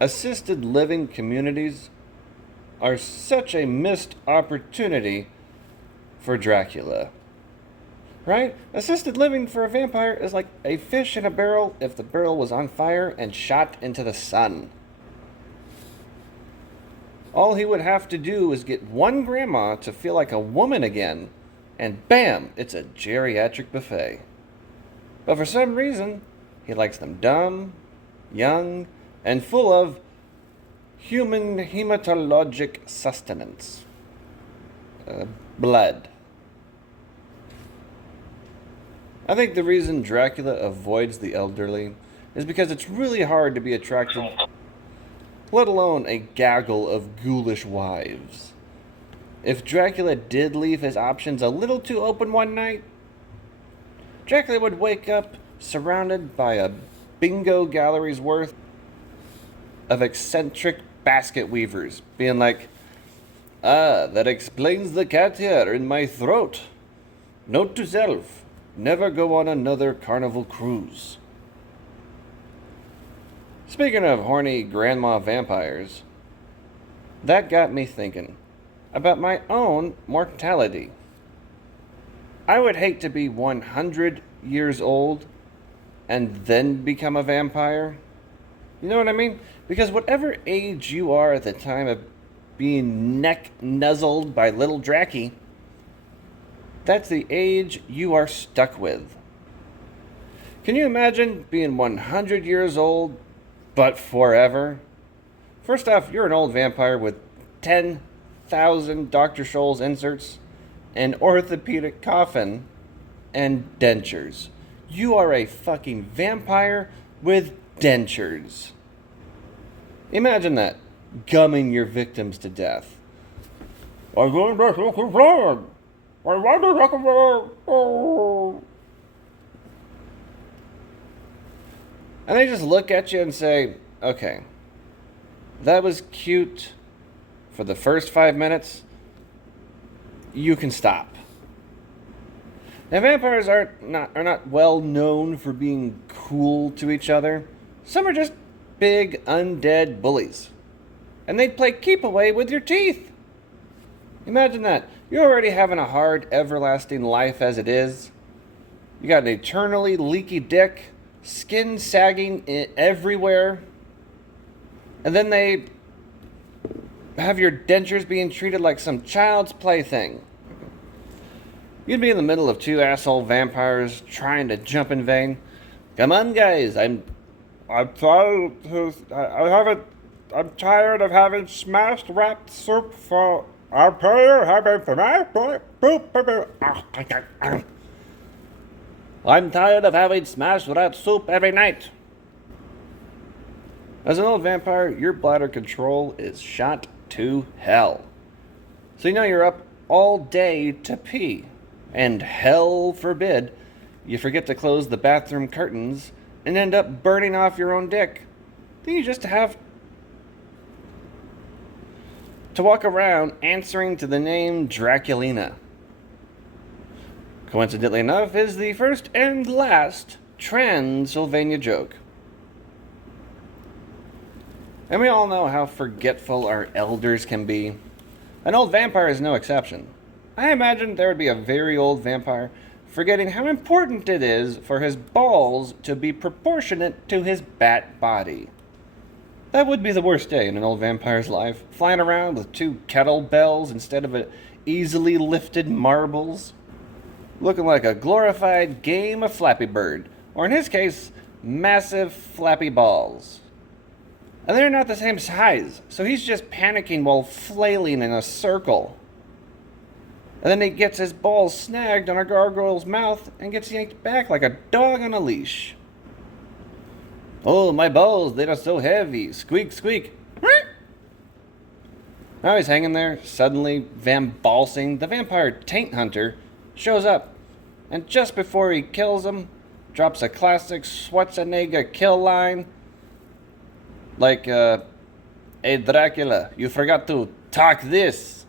Assisted living communities are such a missed opportunity for Dracula. Right? Assisted living for a vampire is like a fish in a barrel if the barrel was on fire and shot into the sun. All he would have to do is get one grandma to feel like a woman again, and bam, it's a geriatric buffet. But for some reason, he likes them dumb, young, and full of human hematologic sustenance. Blood. I think the reason Dracula avoids the elderly is because it's really hard to be attracted, let alone a gaggle of ghoulish wives. If Dracula did leave his options a little too open one night, Dracula would wake up surrounded by a bingo gallery's worth of eccentric basket weavers, being like, that explains the cat hair in my throat. Note to self, never go on another carnival cruise. Speaking of horny grandma vampires, that got me thinking about my own mortality. I would hate to be 100 years old and then become a vampire. You know what I mean? Because whatever age you are at the time of being neck nuzzled by little Dracky, that's the age you are stuck with. Can you imagine being 100 years old, but forever? First off, you're an old vampire with 10,000 Dr. Scholl's inserts, an orthopedic coffin, and dentures. You are a fucking vampire with dentures. Imagine that, gumming your victims to death. I'm going back to the blood. I want to talk about. And they just look at you and say, okay, that was cute for the first 5 minutes. You can stop. Now, vampires are not well known for being cool to each other. Some are just big undead bullies. And they'd play keep away with your teeth. Imagine that. You're already having a hard, everlasting life as it is. You got an eternally leaky dick, skin sagging everywhere. And then they have your dentures being treated like some child's plaything. You'd be in the middle of two asshole vampires trying to jump in vain. Come on, guys, I'm tired of having smashed wrapped soup for I'm tired of having smashed wrapped soup every night. As an old vampire, your bladder control is shot to hell. So you know you're up all day to pee. And hell forbid, you forget to close the bathroom curtains and end up burning off your own dick. Then you just have to walk around answering to the name Draculina. Coincidentally enough, is the first and last Transylvania joke. And we all know how forgetful our elders can be. An old vampire is no exception. I imagine there would be a very old vampire forgetting how important it is for his balls to be proportionate to his bat body. That would be the worst day in an old vampire's life, flying around with 2 kettlebells instead of easily lifted marbles, looking like a glorified game of Flappy Bird, or in his case, massive flappy balls. And they're not the same size, so he's just panicking while flailing in a circle. And then he gets his balls snagged on a gargoyle's mouth and gets yanked back like a dog on a leash. Oh, my balls, they are so heavy. Squeak, squeak. Now he's hanging there, suddenly Van-Balsing, the vampire taint hunter, shows up. And just before he kills him, drops a classic Schwarzenegger kill line. Like, hey Dracula, you forgot to talk this.